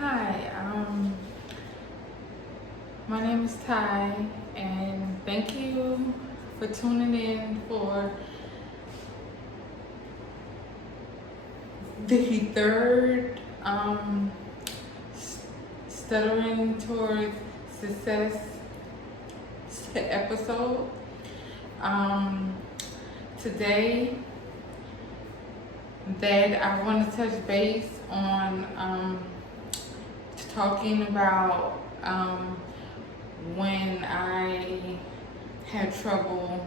Hi, my name is Tye, and thank you for tuning in for the third Stuttering Towards Success episode. Um, Today, that I want to touch base on talking about when I had trouble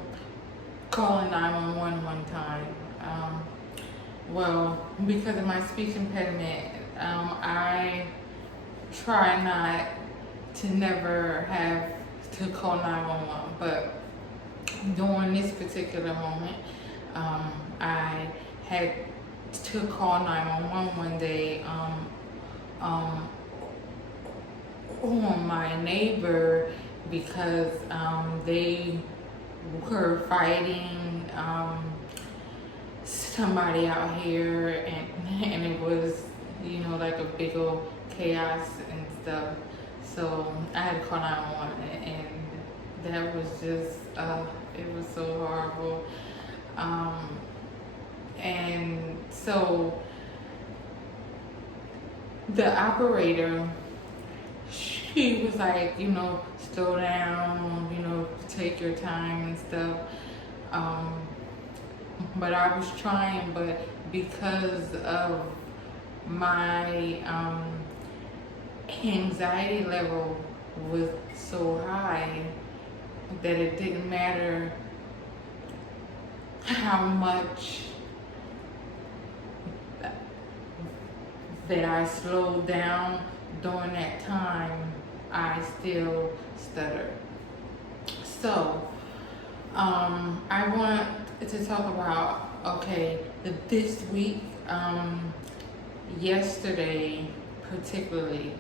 calling 911 one time. Well, because of my speech impediment, I try not to never have to call 911, but during this particular moment, I had to call 911 one day um, on my neighbor because they were fighting somebody out here, and it was like a big old chaos and stuff. So I had to call 911, and that was just it was so horrible. And so the operator, she was like, slow down, take your time and stuff. But I was trying, but because of my anxiety level was so high that it didn't matter how much that I slowed down during that time, I still stuttered. So, I want to talk about, this week, yesterday particularly,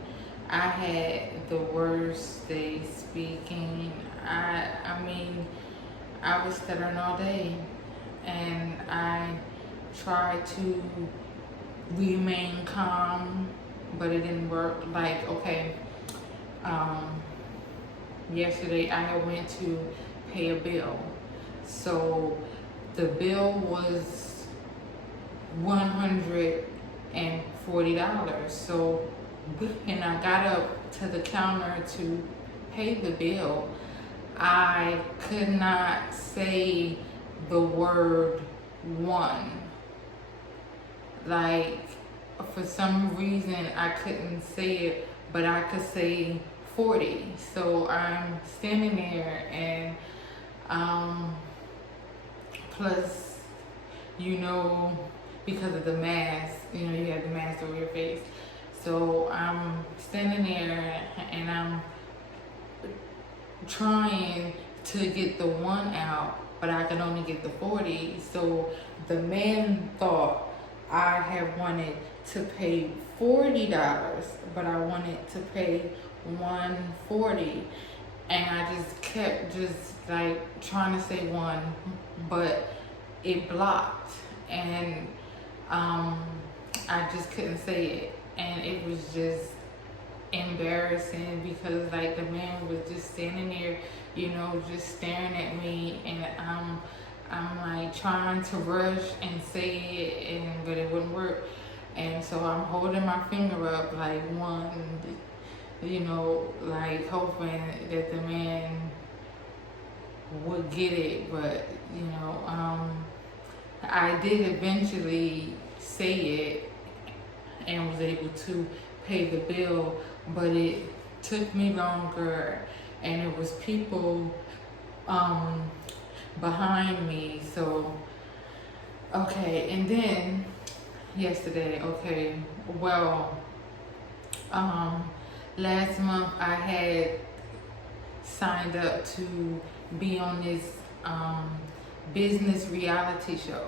I had the worst day speaking. I was stuttering all day, and I tried to remain calm, but it didn't work. Yesterday I went to pay a bill. So the bill was $140. So when I got up to the counter to pay the bill, I could not say the word one. Like, for some reason I couldn't say it, but I could say 40. So I'm standing there, and plus, because of the mask, you have the mask over your face. So I'm standing there, and I'm trying to get the one out, but I could only get the 40. So the man thought I had wanted to pay $40, but I wanted to pay $140, and I just kept trying to say one, but it blocked, and I just couldn't say it, and it was just embarrassing because the man was just standing there, just staring at me, and I'm trying to rush and say it, but it wouldn't work. And so I'm holding my finger up like one, hoping that the man would get it. But, I did eventually say it and was able to pay the bill, but it took me longer, and it was people behind me. So and then yesterday, last month I had signed up to be on this business reality show.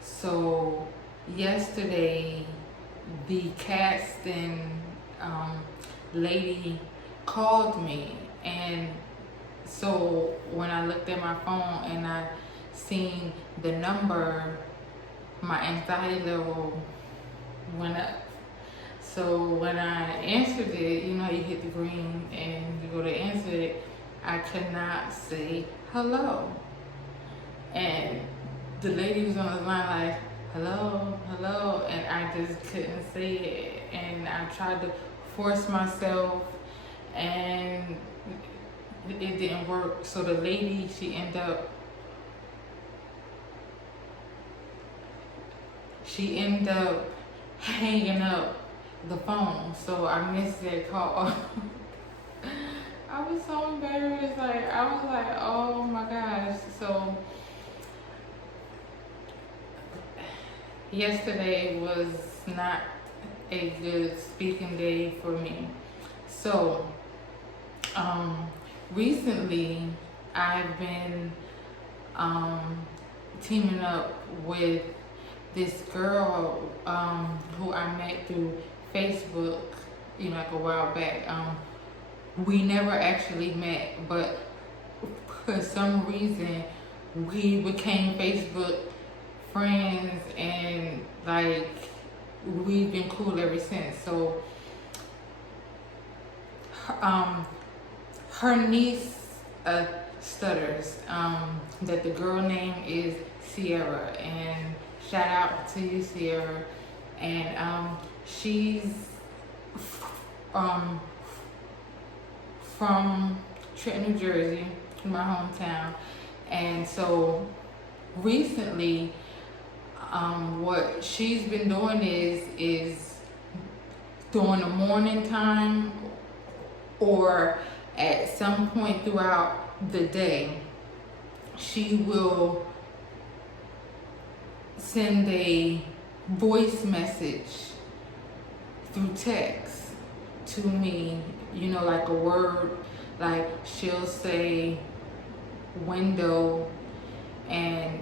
So yesterday the casting lady called me, and so when I looked at my phone and I seen the number, my anxiety level went up. So when I answered it, you know how you hit the green and you go to answer it, I could not say hello. And the lady was on the line like, hello, hello, and I just couldn't say it. And I tried to force myself, and it didn't work. So the lady, she ended up hanging up the phone. So I missed that call. I was so embarrassed. Like, I was like, oh my gosh. So yesterday was not a good speaking day for me. So recently I've been teaming up with this girl who I met through Facebook, you know, like a while back. We never actually met, but for some reason we became Facebook friends, and like we've been cool ever since. So her niece stutters. That the girl name is Sierra, and shout out to you, Sierra. And she's from Trenton, New Jersey, my hometown. And so recently, what she's been doing is during the morning time or at some point throughout the day, she will send a voice message through text to me, you know, like a word, like she'll say window, and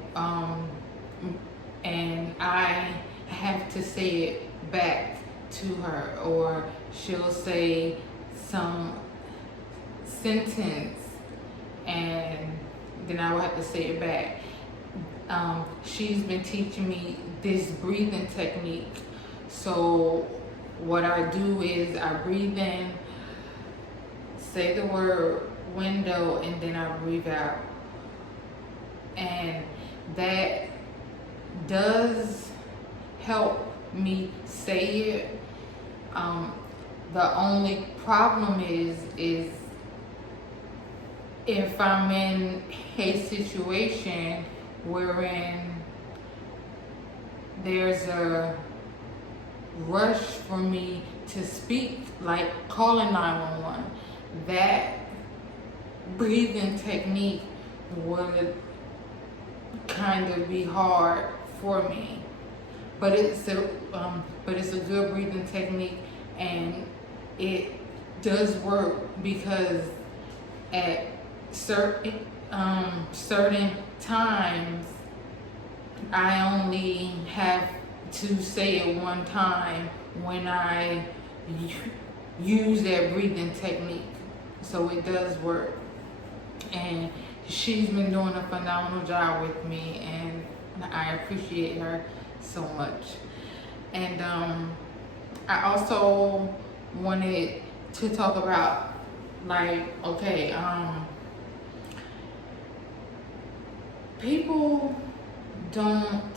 I have to say it back to her, or she'll say some sentence and then I will have to say it back. She's been teaching me this breathing technique. So what I do is I breathe in, say the word window, and then I breathe out. And that does help me say it. The only problem is if I'm in a situation wherein there's a rush for me to speak, like calling 911, that breathing technique would kind of be hard for me. But it's a good breathing technique, and it does work because at certain times I only have to say it one time when I use that breathing technique. So it does work, and she's been doing a phenomenal job with me, and I appreciate her so much. And I also wanted to talk about, like, okay, people don't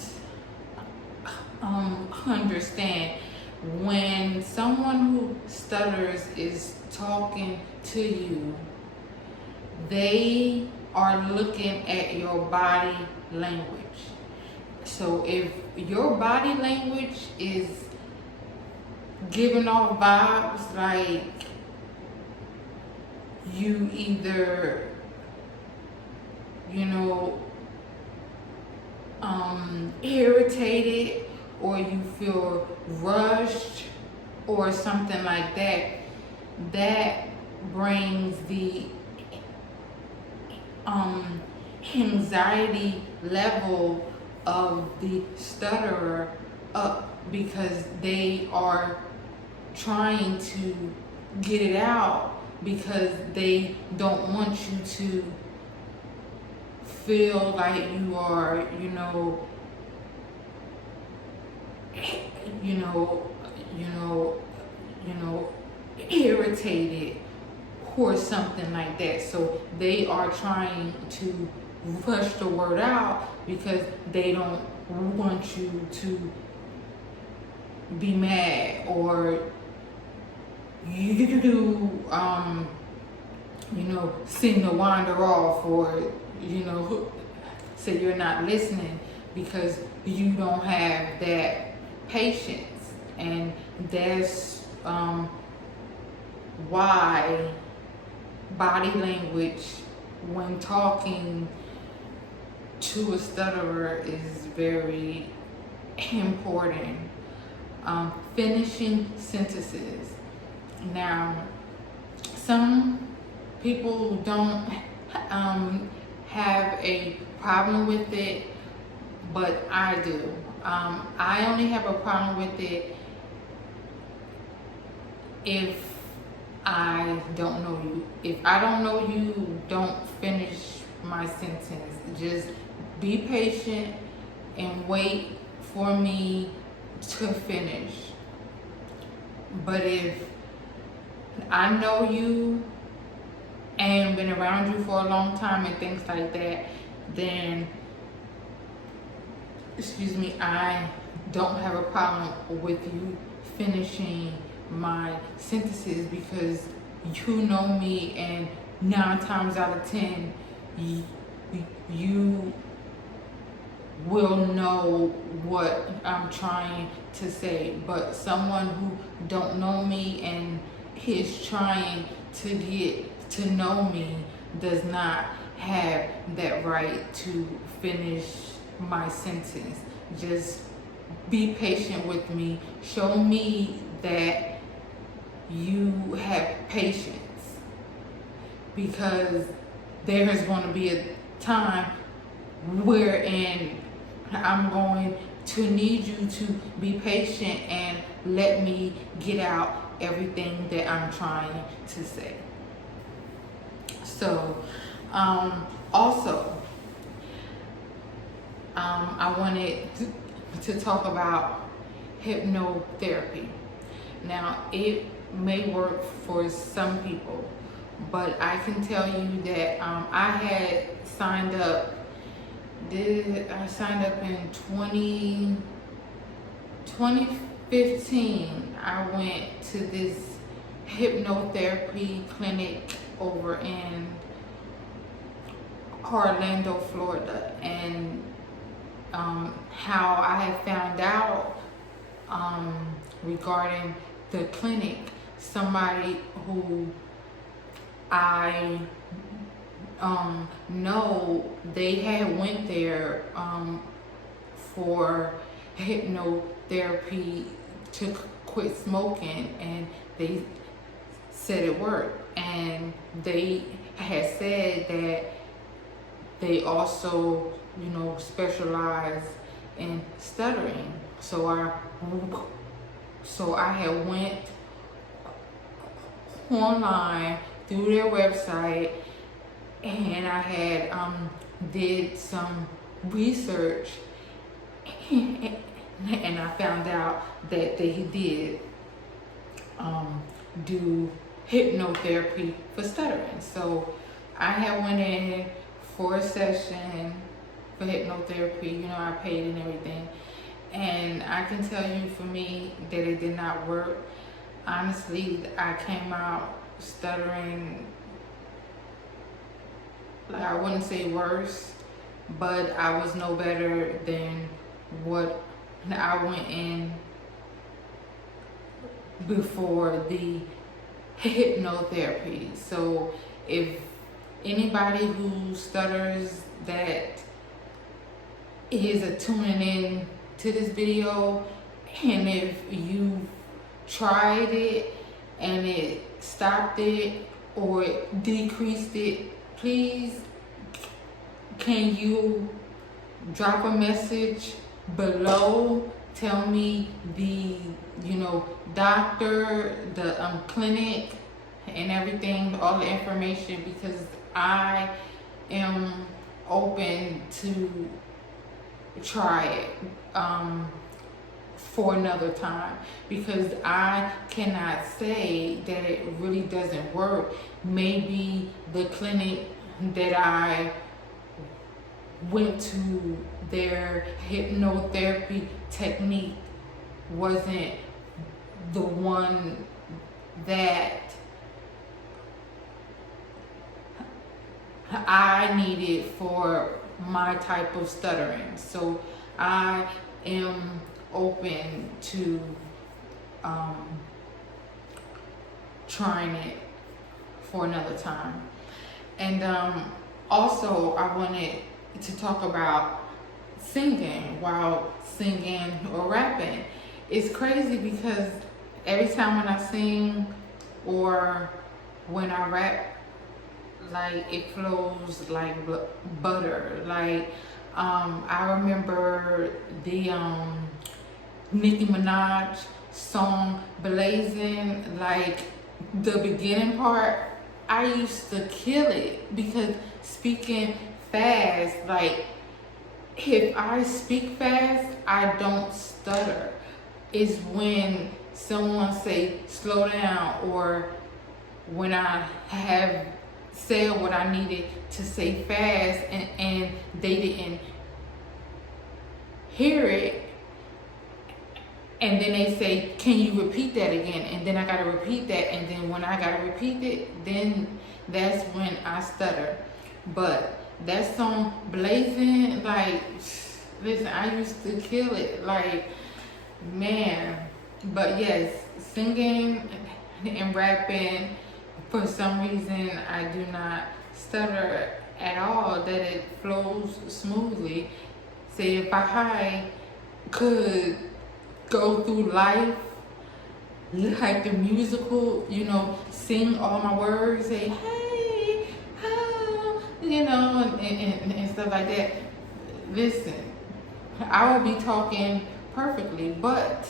understand when someone who stutters is talking to you, they are looking at your body language. So if your body language is giving off vibes like you either, you know, irritated, or you feel rushed or something like that, that brings the anxiety level of the stutterer up, because they are trying to get it out because they don't want you to feel like you are, you know, irritated or something like that. So they are trying to rush the word out because they don't want you to be mad, or you seem to wander off, or say you're not listening because you don't have that patience. And that's why body language when talking to a stutterer is very important. Finishing sentences. Now, some people don't have a problem with it, but I do. I only have a problem with it if I don't know you. If I don't know you, don't finish my sentence. Just be patient and wait for me to finish. But if I know you and been around you for a long time and things like that, then I don't have a problem with you finishing my sentences, because you know me, and 9 times out of 10 you will know what I'm trying to say. But someone who don't know me and is trying to get to know me does not have that right to finish my sentence. Just be patient with me. Show me that you have patience, because there is going to be a time wherein I'm going to need you to be patient and let me get out everything that I'm trying to say. So, also, I wanted to talk about hypnotherapy. Now, it may work for some people, but I can tell you that I had signed up. I signed up in 2015. I went to this hypnotherapy clinic over in Orlando, Florida, and how I had found out regarding the clinic, somebody who I know, they had went there for hypnotherapy to quit smoking, and they said it worked. And they had said that they also, specialize in stuttering. So I had went online through their website, and I had did some research, and I found out that they did do hypnotherapy for stuttering. So I had went in for a session for hypnotherapy. I paid and everything, and I can tell you, for me, that it did not work. Honestly, I came out stuttering, like, I wouldn't say worse, but I was no better than what I went in before the hypnotherapy. So if anybody who stutters that is tuning in to this video, and if you tried it and it stopped it or it decreased it, please, can you drop a message below? Tell me the doctor, the clinic, and everything, all the information, because I am open to try it for another time, because I cannot say that it really doesn't work. Maybe the clinic that I went to, their hypnotherapy technique wasn't the one that I needed for my type of stuttering. So I am open to trying it for another time. And also, I wanted to talk about singing while singing or rapping. It's crazy because every time when I sing or when I rap, like it flows like butter. Like I remember the Nicki Minaj song Blazing, like the beginning part, I used to kill it because speaking fast, like if I speak fast, I don't stutter. It's when someone say slow down, or when I have said what I needed to say fast and they didn't hear it, and then they say, can you repeat that again? And then I gotta repeat that, and then when I gotta repeat it, then that's when I stutter. But that song Blazing, like, listen, I used to kill it, like, man. But yes, singing and rapping, for some reason I do not stutter at all, that it flows smoothly. Say if I could go through life like the musical, sing all my words, say hey, oh, and stuff like that. Listen, I will be talking perfectly, but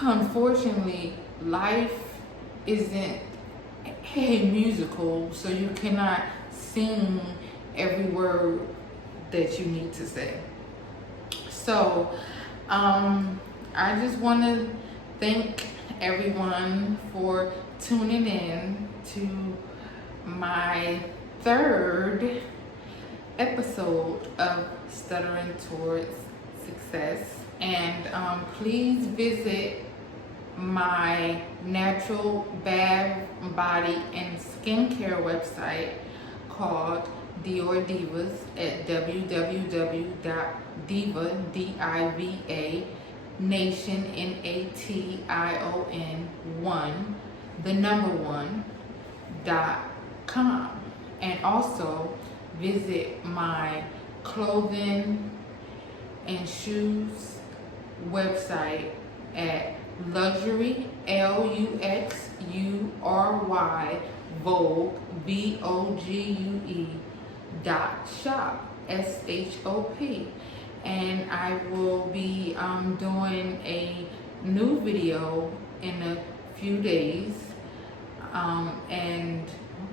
unfortunately, life isn't a musical, so you cannot sing every word that you need to say. So, I just want to thank everyone for tuning in to my third episode of Stuttering Towards Success. And please visit my natural bath, body, and skincare website called Dior Divas at www.diva, Nation, NATION 1.com. And also visit my clothing and shoes website at luxury, LUXURY, Vogue, VOGUE .shop, SHOP. And I will be doing a new video in a few days. And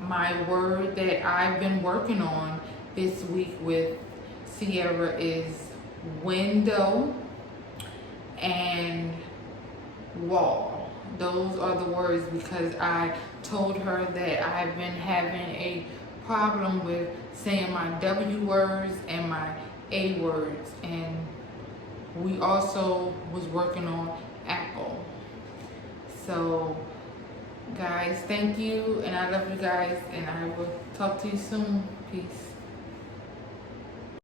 my word that I've been working on this week with Sierra is window and wall. Those are the words because I told her that I've been having a problem with saying my W words and my A words, and we also was working on Apple. So guys, thank you, and I love you guys, and I will talk to you soon. Peace.